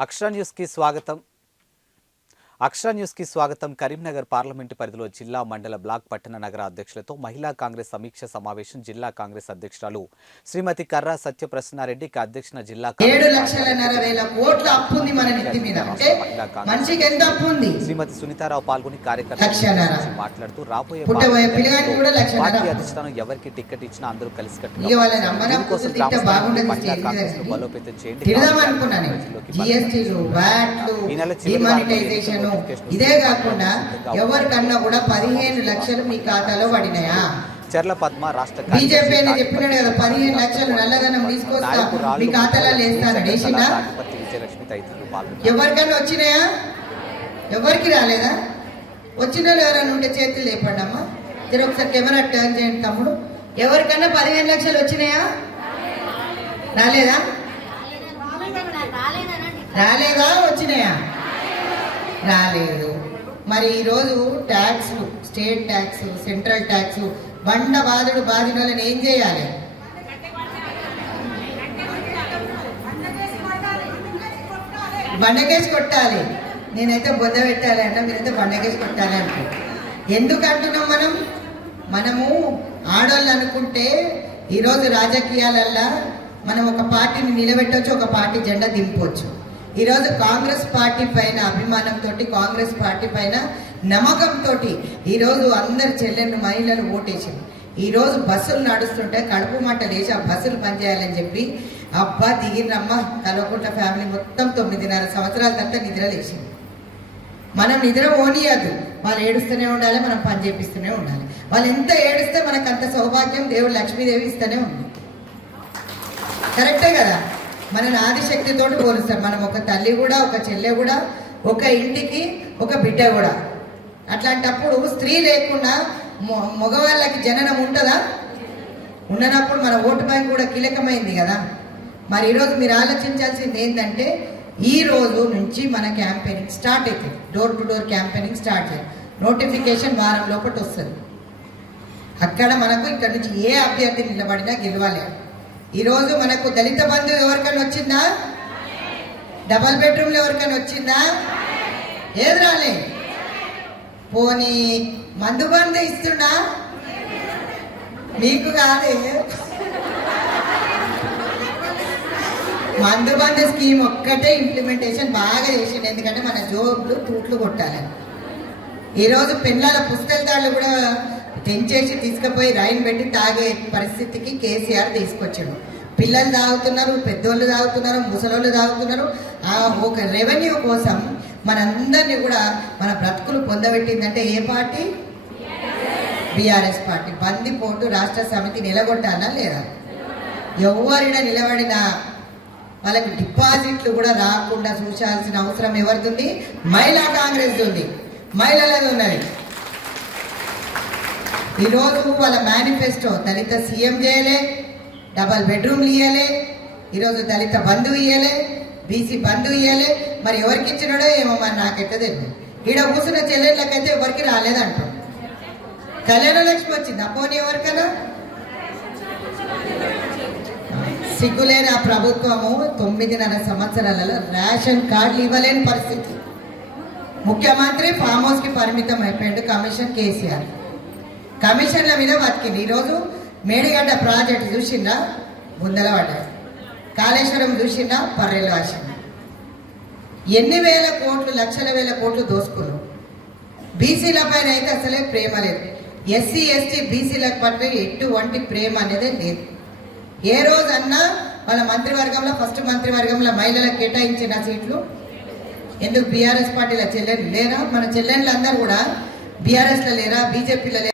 అక్షర న్యూస్కి స్వాగతం అక్షర న్యూస్కి స్వాగతం కరీంనగర్ పార్లమెంటు పరిధిలో జిల్లా మండల బ్లాక్ పట్టణ నగర అధ్యక్షులతో మహిళా కాంగ్రెస్ సమీక్ష సమావేశం జిల్లా కాంగ్రెస్ అధ్యక్షురాలు శ్రీమతి కర్రా సత్యప్రసన్నారెడ్డికి అధ్యక్షున జిల్లా శ్రీమతి సునీతారావు పాల్గొని. గురించి మాట్లాడుతూ రాబోయే. పార్టీ అధిష్టానం ఎవరికి టికెట్ ఇచ్చినా అందరూ కలిసి బాగుండదు మహిళా కాంగ్రెస్ను. బలోపేతం చేయండి ఈ నెల చివరి ఇదే కాకుండా ఎవరికన్నా కూడా పదిహేను లక్షలు మీ ఖాతాలో పడినాయా? చెర్ల పద్మ రాష్ట్ర బీజేపీ అని చెప్పినాడు కదా పదిహేను లక్షలు నల్లధనం తీసుకొస్తా మీ ఖాతాలో వేస్తాను వేసిందా విజయలక్ష్మి తదితరులు పాల్గొన్నారు. ఎవరికైనా వచ్చినాయా? ఎవరికి రాలేదా? వచ్చిన వాళ్ళు ఎవరైనా ఉంటే చేతులు లేపండి అమ్మా. మీరు ఒకసారి కెమెరా టర్న్ చేయండి తమ్ముడు. ఎవరికన్నా పదిహేను లక్షలు వచ్చినాయా? రాలేదా? రాలేదా? వచ్చినాయా? రాలేదు. మరి ఈరోజు tax state tax central tax బండ బాధుడు బాధిన వాళ్ళని ఏం చేయాలి? బండకేసి కొట్టాలి. నేనైతే బొద్ద పెట్టాలి అంటే మీరైతే బండకేసి కొట్టాలి అంటే ఎందుకు అంటున్నాం మనం? మనము ఆడవాళ్ళు అనుకుంటే ఈరోజు రాజకీయాలల్లా మనం ఒక పార్టీని నిలబెట్టవచ్చు ఒక పార్టీ జెండా దింపవచ్చు ఈరోజు కాంగ్రెస్ పార్టీ పైన అభిమానంతో కాంగ్రెస్ పార్టీ పైన నమ్మకంతో ఈరోజు అందరు చెల్లెళ్ళు మహిళలు ఓటేసింది. ఈరోజు బస్సులు నడుస్తుంటే కడుపు మంట లేచి ఆ బస్సులు పనిచేయాలని చెప్పి అబ్బా దిగిరమ్మ కలవకుంట ఫ్యామిలీ మొత్తం తొమ్మిదిన్నర సంవత్సరాల తర్వాత నిద్ర లేచింది. మనం నిద్ర ఓనియద్దు వాళ్ళు ఏడుస్తూనే ఉండాలి మనం పని చేపిస్తూనే ఉండాలి. వాళ్ళు ఎంత ఏడిస్తే మనకు అంత సౌభాగ్యం దేవుడు లక్ష్మీదేవి ఇస్తూనే ఉంది. కరెక్టే కదా? మనని ఆదిశక్తితో పోలుస్తారు. మనం ఒక తల్లి కూడా ఒక చెల్లె కూడా ఒక ఇంటికి ఒక బిడ్డ కూడా. అట్లాంటప్పుడు స్త్రీ లేకుండా మొ- మగవాళ్ళకి జననం ఉంటుందా? ఉండనప్పుడు మన ఓటు బ్యాంక్ కూడా కీలకమైంది కదా. మరి ఈరోజు మీరు ఆలోచించాల్సింది ఏంటంటే ఈ రోజు నుంచి మన క్యాంపెయినింగ్ స్టార్ట్ అవుతుంది door to door campaigning start చేయాలి. నోటిఫికేషన్ వారం లోపల వస్తుంది. అక్కడ మనకు ఇక్కడ నుంచి ఏ అభ్యర్థి నిలబడినా గెలవాలి. ఈరోజు మనకు దళిత బంధు ఎవరికైనా వచ్చిందా? డబల్ బెడ్రూమ్లు ఎవరికైనా వచ్చిందా? ఏది రాలే? పోనీ మందు బంధు ఇస్తున్నా మీకు కాదే. మందు బంధు స్కీమ్ ఒక్కటే ఇంప్లిమెంటేషన్ బాగా చేసిండు. ఎందుకంటే మన జోబులు తూట్లు కొట్టాలని ఈరోజు పిల్లల పుస్తకాలు కూడా తెంచేసి తీసుకుపోయి రైన్ పెట్టి తాగే పరిస్థితికి కేసీఆర్ తీసుకొచ్చాడు. పిల్లలు తాగుతున్నారు పెద్దోళ్ళు తాగుతున్నారు ముసలోళ్ళు తాగుతున్నారు. ఆ ఒక రెవెన్యూ కోసం మనందరినీ కూడా మన బ్రతుకులు పొందబెట్టిందంటే ఏ పార్టీ? BRS party. బందిపోటు రాష్ట్ర సమితి నిలగొట్టాలా లేదా? ఎవరిన నిలబడినా వాళ్ళకి డిపాజిట్లు కూడా రాకుండా చూచాల్సిన అవసరం ఎవరిది మహిళా కాంగ్రెస్ ఉంది. మహిళలది ఉన్నది. ఈరోజు వాళ్ళ మేనిఫెస్టో దళిత సీఎం చేయలే డబల్ బెడ్రూమ్లు ఇయ్యలే ఈరోజు దళిత బంధు ఇయ్యలే బీసీ బంధు ఇయ్యలే మరి ఎవరికి ఇచ్చినాడో ఏమో మరి నాకైతే తెలియదు. ఈడ కూర్చున్న చెల్లెళ్ళకైతే ఎవరికి రాలేదంటాం కళ్యాణ లక్ష్మి వచ్చింది? అపోని ఎవరికైనా? సిగ్గులేని ఆ ప్రభుత్వము తొమ్మిదిన్నర సంవత్సరాలలో రేషన్ కార్డులు ఇవ్వలేని పరిస్థితి. ముఖ్యమంత్రి ఫామ్ హౌస్కి పరిమితం అయిపోయాడు కమిషన్ కేసీఆర్. కమిషన్ల మీద బతికింది. ఈరోజు మేడిగడ్డ ప్రాజెక్ట్ చూసిందా ముందల పడ్డాడు కాళేశ్వరం చూసిందా పర్రెలు వాసిందా ఎన్ని వేల కోట్లు లక్షల వేల కోట్లు దోసుకున్నాం. బీసీల పైన అయితే అసలే ప్రేమ లేదు. ఎస్సీ ఎస్టీ బీసీల పట్ల ఎటువంటి ప్రేమ అనేది లేదు. ఏ రోజన్నా వాళ్ళ మంత్రివర్గంలో ఫస్ట్ మంత్రివర్గంలో మహిళలకు కేటాయించిన సీట్లు ఎందుకు బీఆర్ఎస్ పార్టీల చెల్లెలు లేరా? మన చెల్లెళ్ళందరూ కూడా బీఆర్ఎస్లో లేరా? బీజేపీలో లేరా?